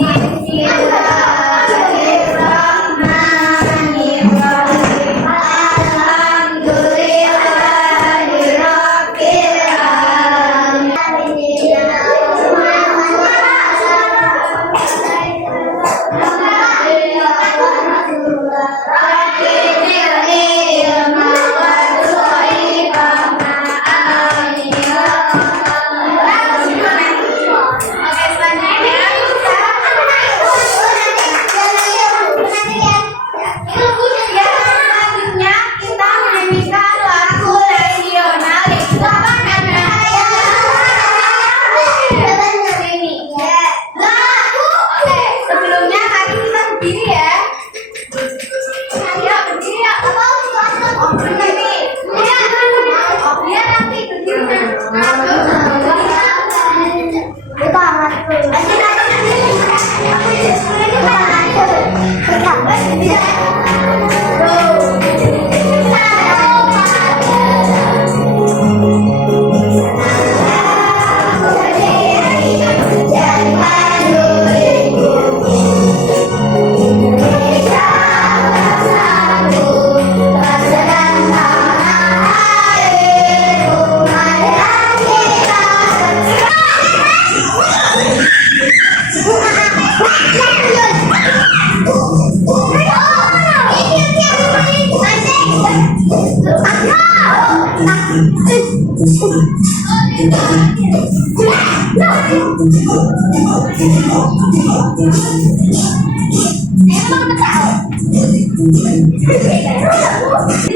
Di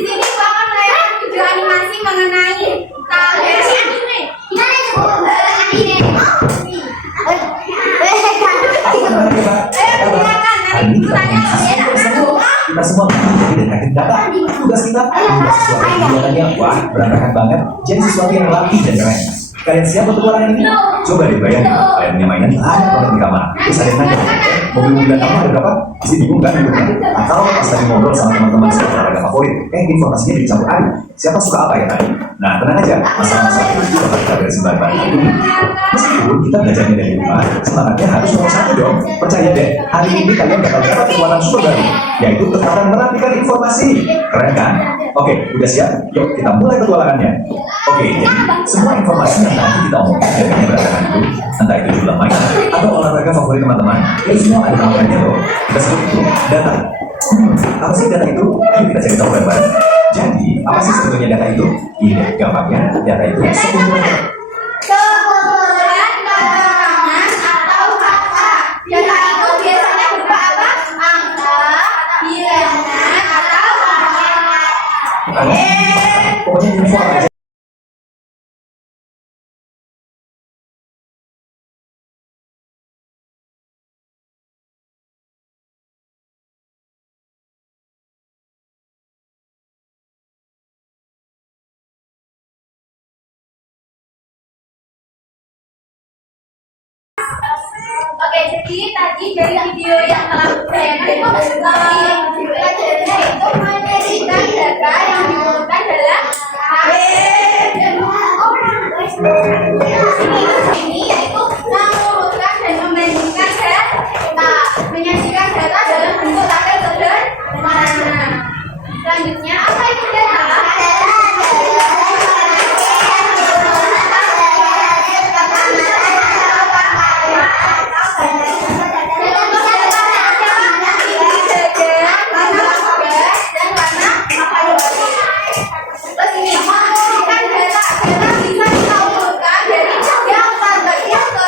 sini gua akan melihat video animasi mengenai kita semua menjadi data. Tugas kita membuat sesuatu yang kegiatannya wah berantakan banget, jadi sesuatu yang rapi dan keren. Kalian siap untuk petualangan ini? Coba dibayangin, kalian punya mainan banyak banget di kamar. Terus ada yang nanya, mobil-mobilan kamu ada berapa? Masih bingung kan hidupnya? Atau pas lagi ngobrol sama teman-teman soal olahraga favorit, informasinya dicampur aduk. Siapa suka apa ya tadi? Nah, tenang aja, masalah-masalah itu juga bakal kita beresin bareng-bareng. Meskipun kita belajarnya dari rumah, semangatnya harus nomor satu dong. Percaya deh, hari ini kalian bakal dapat kekuatan super baru, yaitu kekuatan merapikan informasi. Keren kan? Oke, udah siap? Yuk kita mulai petualangannya. Oke, jadi semua informasi yang nanti kita omongin yang berantakan itu, entah itu jumlah mainan atau olahraga favorit teman-teman, itu semua ada namanya loh. Kita sebut itu data. Apa sih data itu? Yuk kita cari tahu bareng-bareng. Jadi, apa sih sebetulnya data itu? Ini gampangnya, data itu sekumpulan keterangan atau kata. Data itu biasanya berupa apa? Angka, bilangan, atau kata. pokoknya info aja. Oke, jadi tadi dari video yang telah saya menjadikan data yang dibutuhkan adalah ini yaitu mengurutkan dan membandingkan data, menyajikan data dalam bentuk tabel sederhana. Selanjutnya, apa itu data? Terus ini, data bisa kita urutkan dari yang terbaik ke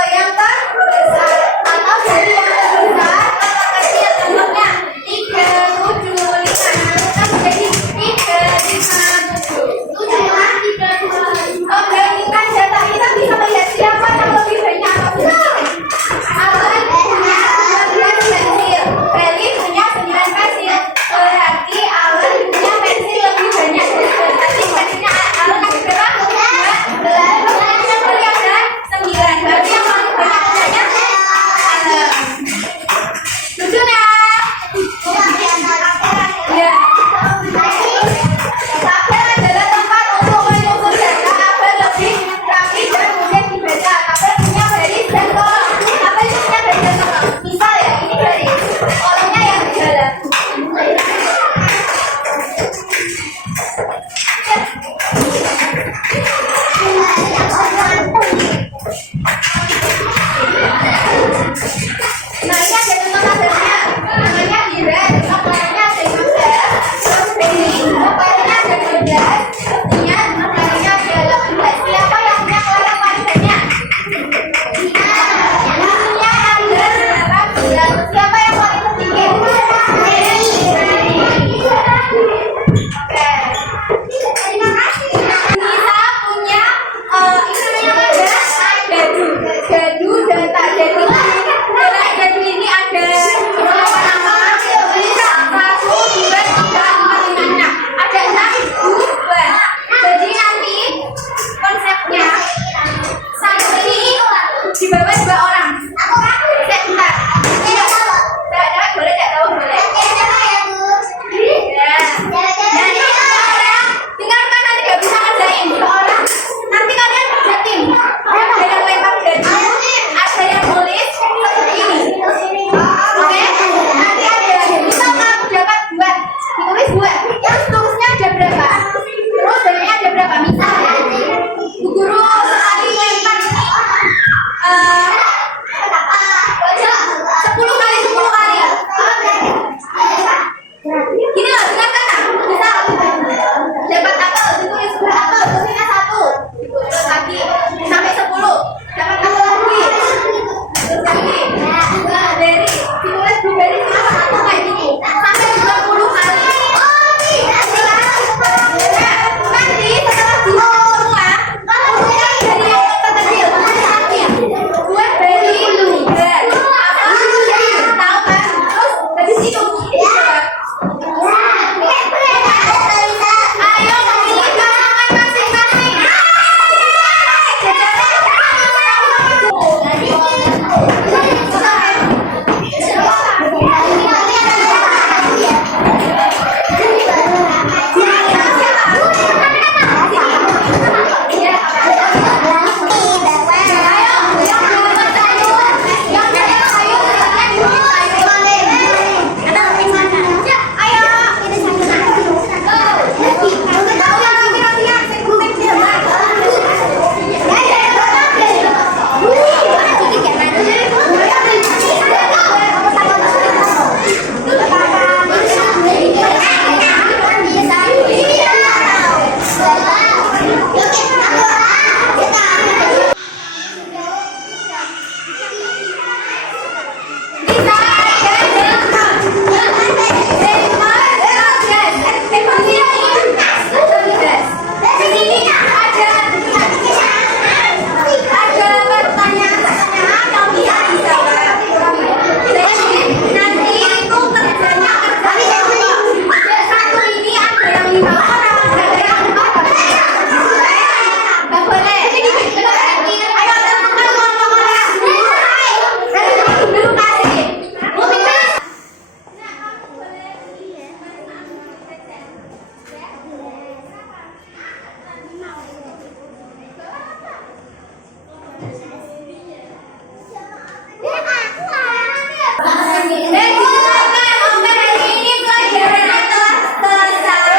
Dan ditenangkan, oke hari ini pelajarannya telah selesai.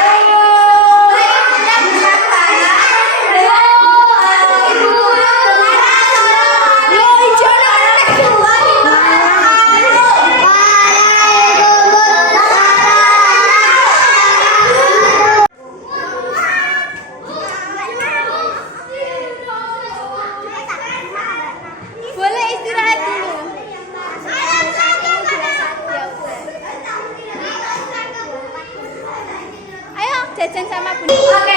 Baik, kita berkata, Ibu guru boleh istirahat dulu. Ayo jajan sama Bunda.